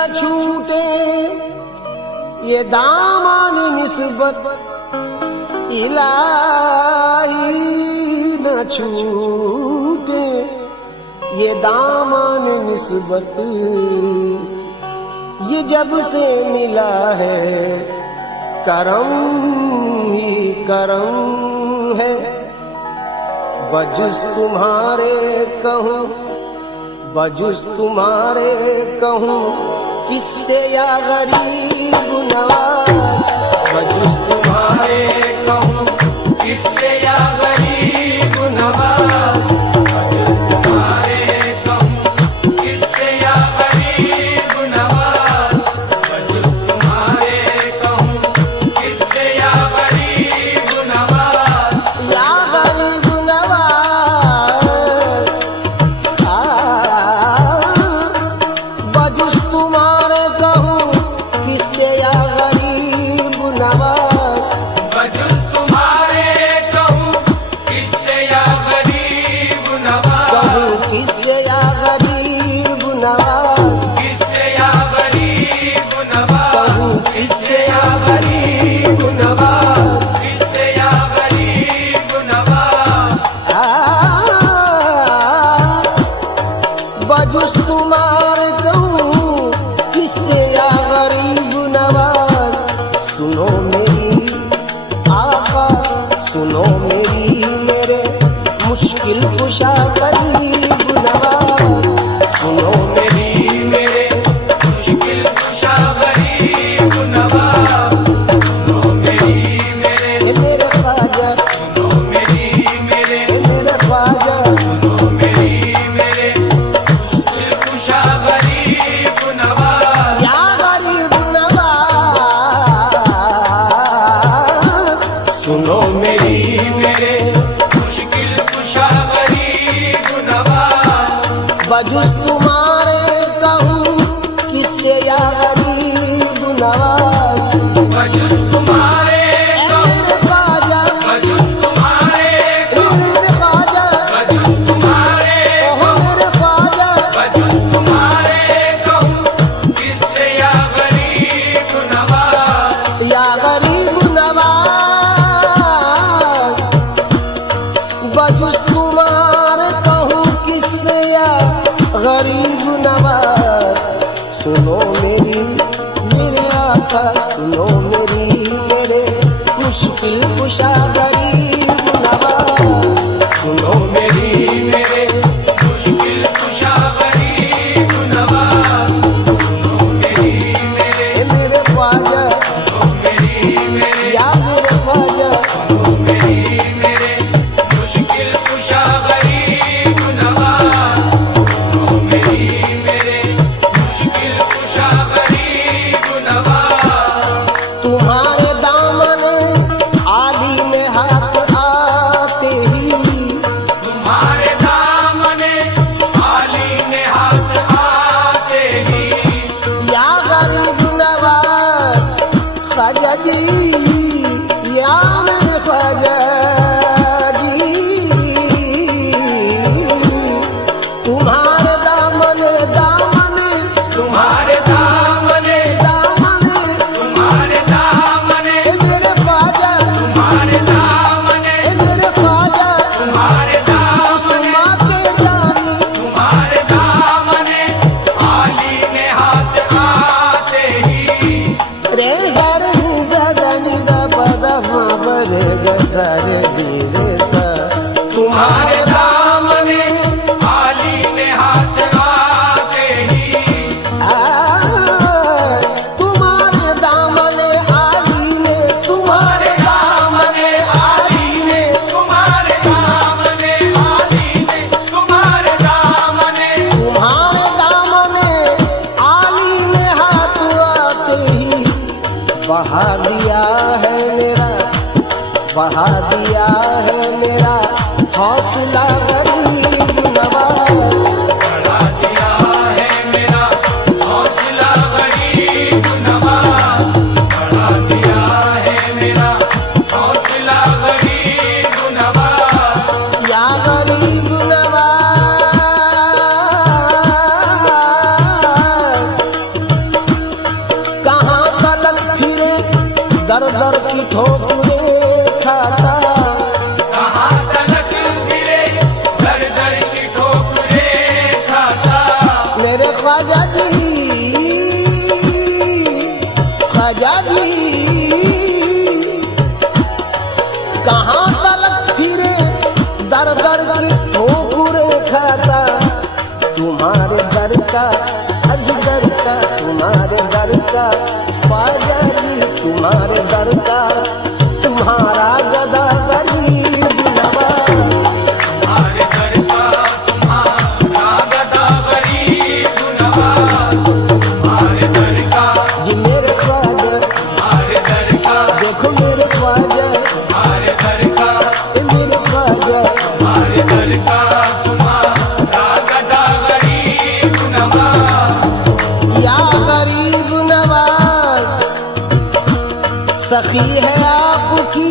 न छूटे ये दामन निस्बत इलाही न छूटे ये दामन निस्बत ये जब से मिला है करम ही करम है। बजुस तुम्हारे कहूँ बजुस तुम्हारे कहूँ किससे या गरीब नवाज। बजुस तुम्हारे कहूँ किससे या गरीब नवाज। बजुस तुम्हारे कहूँ किससे या गरीब नवाज। बजुस तुम्हारे कहूँ किससे या गरीब नवाज। या गरीब बजुस तुम्हारे कहूँ किससे या गरीब नवाज। सुनो मेरी आका सुनो मेरी मेरे मुश्किल कुशा गरीब नवाज। सुनो मेरी मेरे मुश्किल कुशा गरीब नवाज। सुनो मेरी मेरे ख्वाजा सुनो मेरी मेरे ख्वाजा सुनो मेरी मेरे सुनो मेरी मेरे मुश्किल कुशा गरीब नवाज। बजुस तुम्हारे कहूँ किससे या गरीब नवाज। बजुस तुम्हारे मेरे ख्वाजा बजुस तुम्हारे मेरे ख्वाजा बजुस तुम्हारे मेरे ख्वाजा बजुस तुम्हारे कहूँ किससे या गरीब नवाज। या गरीब बजुस तुम्हारे कहूँ किससे या गरीब नवाज। सुनो मेरी मेरे आका सुनो मेरी मेरे मुश्किल कुशा गरीब नवाज। सुनो मेरी मेरे मुश्किल कुशा गरीब नवाज। सुनो मेरी मेरे ख्वाजा सुनो मेरी मेरे या मेरे ख्वाजा सुनो मेरी मेरे मुश्किल कुशा गरीब नवाज। सुनो मेरी मेरे मुश्किल कुशा गरीब नवाज। तुम्हारे दामन आली में हाथ आते ही तुम्हारे दामन आली में हाथ आते ही या गरीब नवाज ख्वाजा जी या मेरे ख्वाजा तुम्हारे दामन दामन तुम्हारे दामन दामन तुम्हारे दामन मेरे ख्वाजा तुम्हारे दामन मेरे ख्वाजा तुम्हारे दामन के जानी तुम्हारे दामन आली में हाथ आते ही रे हर गगन दा पदा माबर गसर धीरे सा। तुम्हारे दामन आली में हाथ आते ही तुम्हारे दामन आली में तुम्हारे दामन आली में तुम्हारे दामन आली में तुम्हारे दामन आली में हाथ आते ही बहा दिया है मेरा बढ़ा दिया है मेरा हौसला गरीब नवाज। बढ़ा दिया है मेरा हौसला गरीब नवाज। बढ़ा दिया है मेरा हौसला गरीब नवाज। या गरीब नवाज दर दर की ठोकरें खाता। कहाँ तलक फिरे दर दर की ठोकरें खाता। मेरे ख्वाजा जी कहाँ तलक फिरे दर दर की ठोकरें खाता। तुम्हारे दर का अजगर का, तुम्हारे दर का ख्वाजा जी, तुम्हारे दर का तुम्हारा गदा गरीब नवाज। तुम्हारे दर का तुम्हारा गदा गरीब नवाज। तुम्हारे दर का जी मेरे ख्वाजा, तुम्हारे दर का देखो मेरे ख्वाजा, तुम्हारे दर का मेरे ख्वाजा। तुम्हारे दर का तुम्हारा गदा गरीब नवाज। या गरीब नवाज, सखी है आपकी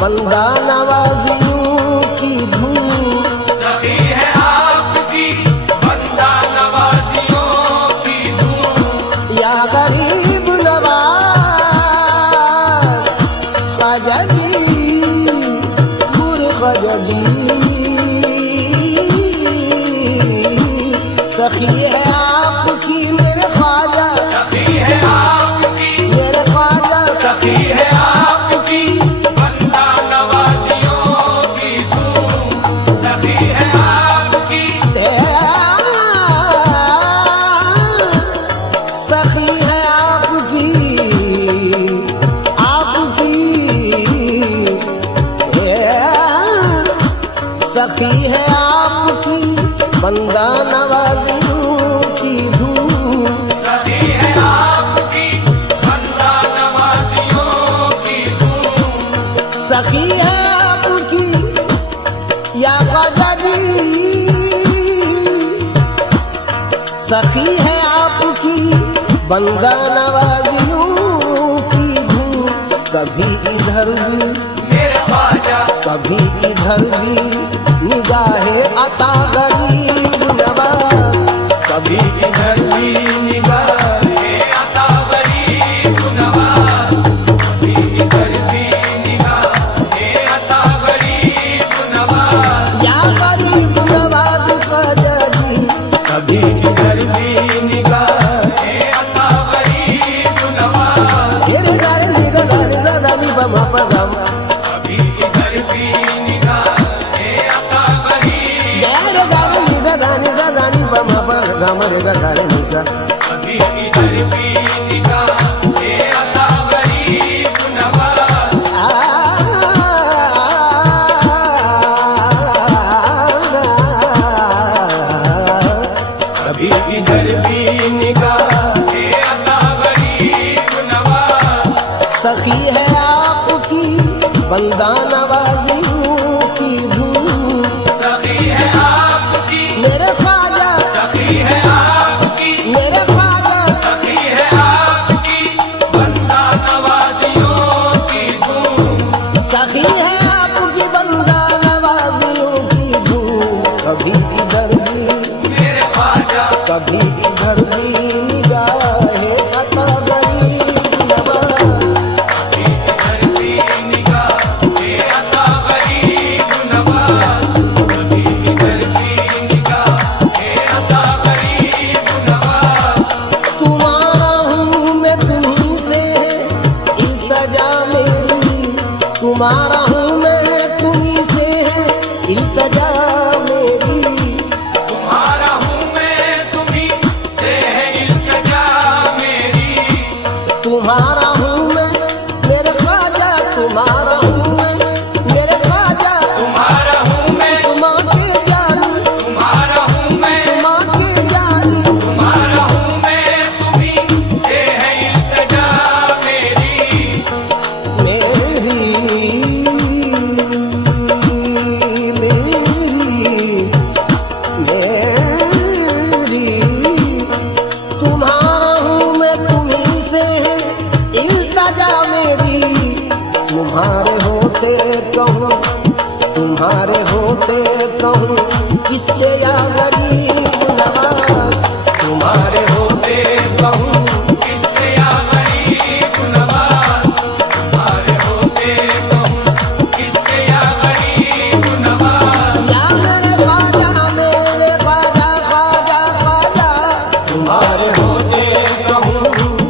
बंदा नवाजियों की धूम। सखी है आपकी बंदा नवाजियों की धूम। या गरीब नवाज ख्वाजा जी, ख्वाजा जी, सखी है आपकी मेरे ख्वाजा, सखी है आपकी मेरे ख्वाजा, सखी है आपकी बंदा नवाजियों की धूम। सखी है आपकी सखी है आपकी, आपकी सखी है आपकी बंदा नवाजियों की धूम। सखी है आपकी बंदा नवाजियों की धूम। सखी है आपकी या ख्वाजा जी, सखी है आपकी बंदा नवाजियों की धूम। कभी इधर भी मेरे ख्वाजा, कभी इधर भी निगाहे अता गरीब नवाज। कभी इधर भी निगाहे अता गरीब नवाज। कभी इधर भी निगाहे अता गरीब नवाज। या गरीब नवाज ख्वाजा जी, कभी इधर भी निगाहे अता गरीब नवाज। मेरे गारे निगा गारे दादानी बमा पगम। कभी इधर भी निगाहे अता गरीब। गारे गारे निगा दानी दादानी बमा पगम रे गारे निसा। कभी इधर भी निगाहे अता गरीब नवाज। कभी इधर भी निगाहे अता गरीब नवाज। सखी है आपकी बंदा नवाजियों की धूम। सखी है आपकी मेरे ख्वाजा, सखी है आपकी मेरे ख्वाजा, सखी है आपकी बंदा नवाजियों की धूम। सखी है आपकी बंदा नवाजियों की धूम। कभी इधर भी मेरे ख्वाजा, कभी इधर भी निगाहे अता गरीब नवाज। कभी इधर भी निगाहे अता तुम्हारे होते कहूँ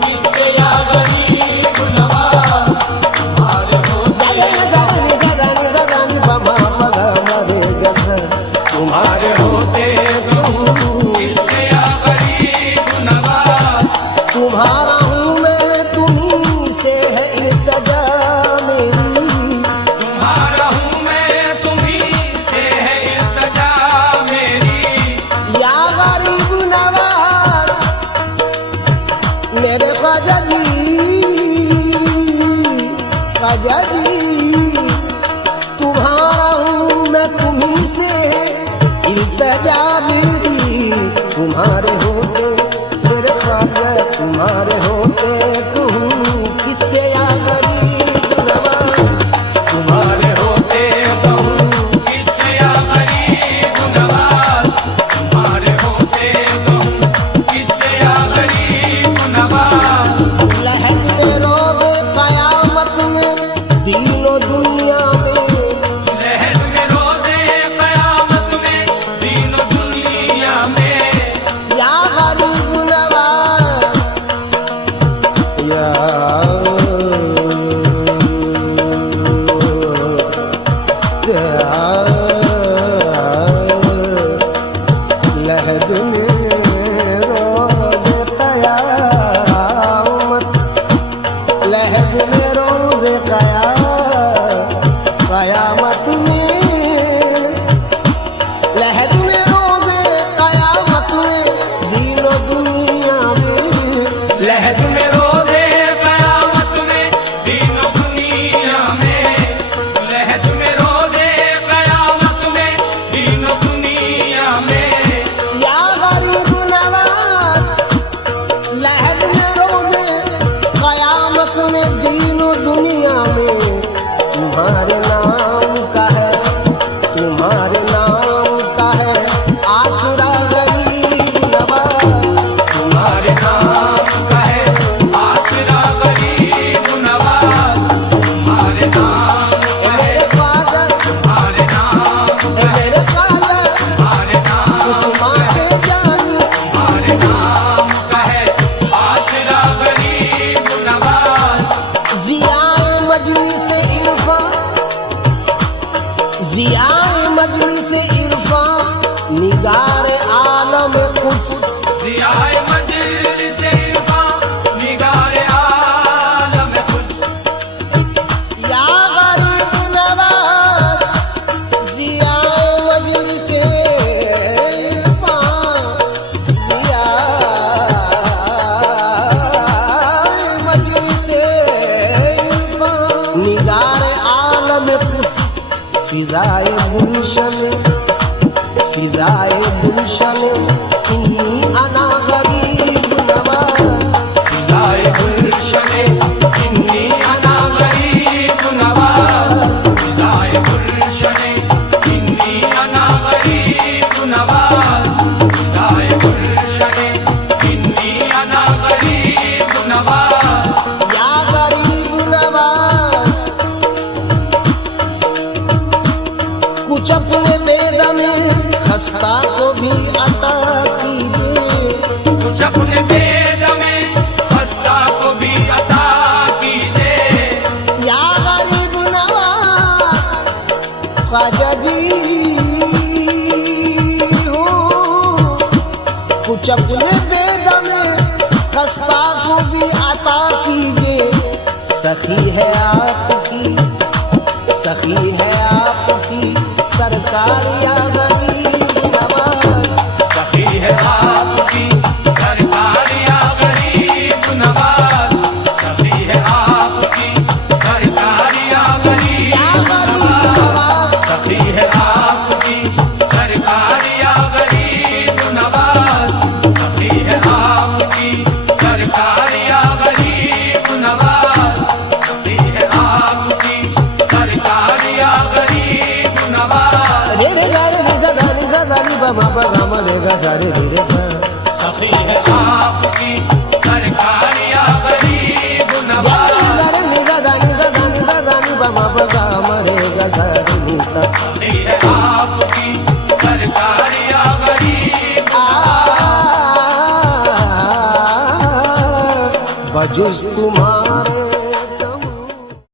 किससे या गरीब नवाज तुम्हारे होते जगनी जगनी जगनी बमा पगा मरे जग तुम्हारे होते कहूँ किससे या गरीब नवाज तुम्हारा हूँ मैं तुम्ही से है इल्तिजा मेरी तुम्हारा हूँ मैं तुम्हीं से है इल्तिजा मेरी या गरीब नवाज मेरे ख्वाजा जी तुम्हारा हूँ मैं तुम्ही से इल्तिजा मेरी तुम्हारे होते मेरे ख्वाजा तुम्हारे होते तुम किसके या गरीब नवाज तुम्हारे होते कहूँ किससे या गरीब नवाज तुम्हारे होते कहूँ किससे या गरीब नवाज लहर में रोज़ कयामत में दीनो दुनिया में लहर में रोज़े क़यामत में दीनो दुनिया में या गरीब नवाज या लहद में रोज़ कयामत लहद में रोज़ कयामत में लहद में रोज़ कयामत में दीनो दुनिया में लहद में रोज़े क़यामत में दीनो दुनिया में लहद में रोज़े क़यामत में दीनो दुनिया में या गरीब नवाज लहद में रोज़े कयामत में दीनो दुनिया में तुम्हारे नाम का है आसरा गरीब नवाज तुम्हारे नाम का है आसरा गरीब नवाज तुम्हारे नाम का है मेरे ख्वाजा तुम्हारे नाम मेरे ख्वाजा तुम्हारे नाम उस्माते जानी तुम्हारे नाम का है आसरा गरीब नवाज जियाए मजलिस इरफान जियाए मजलिस इरफान निगार आलम कुछ जियाए मजलिस इरफान निगार आलम खुद या गरीब नवाज जियाए मजलिस इरफान जियाए मजलिस इरफान निगार आलम कुछ फिजाए गुलशन इन्हीं अना गरीब नवाज जाए गुलशने इन्नी अना गरीब नवाज जाए गुलशने इन्नी अना गरीब नवाज जाए गुलशने इन्नी अना गरीब नवाज या गरीब नवाज कुछ अपने बेद में खस्ता को भी अता कीजिए कुछ अपने वेद में खस्ता को भी अता कीजिए या गरीब नवाज ख्वाजा जी हो कुछ अपने बेद में खस्ता को भी अता कीजिए सखी है आपकी सरकार या गरीब नवाज सखी है आपकी सरकार या गरीब नवाज सखी है आपकी सरकार या गरीब या गरीब नवाज सखी है आपकी सरकार या गरीब नवाज सखी है आपकी सरकार या गरीब नवाज सखी है आपकी सरकार या गरीब नवाज रे रे गा रे गा धा रे गा धा रे बा मा बा गा मा रे गा धा रे रे रे सा सखी है आपकी सरकार या गरीब गा नवाज रे गा रे गा धा रे गा धा रे बा मा बा गा मा रे गा धा रे रे सा सखी है आपकी सरकार या गरीब आ भजिस तुम्हारे